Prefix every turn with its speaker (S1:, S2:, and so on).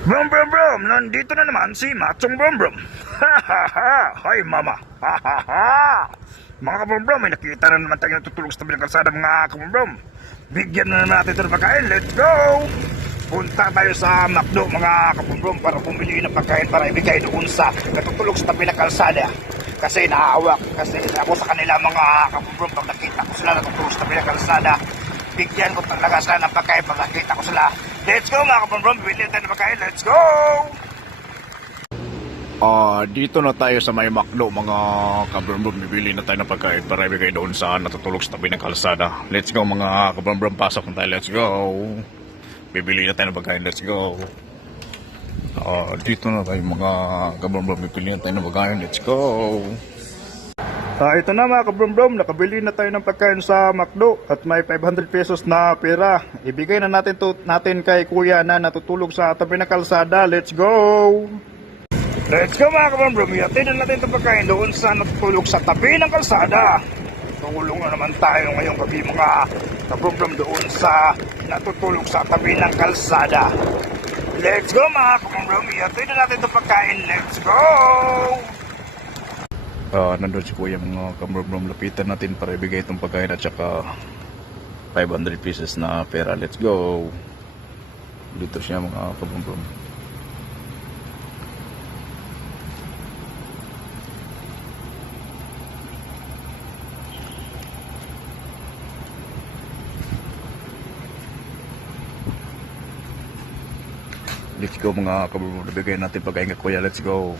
S1: Brum brum brum, nandito na naman si Machong Brum Brum. Ha ha ha, hi mama. Ha ha ha. Mga kabrum brum, may nakita na naman tayo natutulog sa tabi ng kalsada mga kabrum brum. Bigyan na naman natin ito ng pagkain, let's go! Punta tayo sa McDo mga kabrum brum para bumili ng pagkain para ibigay doon sa natutulog sa tabi ng kalsada. Kasi naawak, kasi ako sa kanila mga kabrum brum, pag nakita ko sila natutulog sa tabi ng kalsada, bigyan ko talaga sila ng pagkain pag nakita ko sila. Let's go mga kabrum, bibili tayo ng pagkain. Let's go! Ah, dito na tayo sa may makdo mga kabrum bibili na tayo ng pagkain para ibigay doon sa natutulog sa tabi ng kalsada. Let's go mga kabrum pasok na tayo. Let's go! Bibili na tayo ng pagkain. Let's go! Ah, dito na tayo mga kabrum bibili na tayo ng pagkain. Let's go! Ah, ito na mga kabrum-brum, nakabili na tayo ng pagkain sa McDo at may 500 pesos na pera. Ibigay na natin to natin kay kuya na natutulog sa tabi ng kalsada. Let's go! Let's go mga kabrum-brum, iatid na natin itong pagkain doon sa natutulog sa tabi ng kalsada. Tulong na naman tayo ngayong gabi mga kabrum-brum doon sa natutulog sa tabi ng kalsada. Let's go mga kabrum-brum, iatid na natin itong pagkain. Let's go! Ah, nandun si Kuya mga kamrbrom lapitan natin para ibigay itong pagkain at saka 500 pieces na pera. Let's go. Dito siya mga kamrbrom. Let's go mga kamrbrom. Nabigay natin pagkain kay Kuya. Let's go.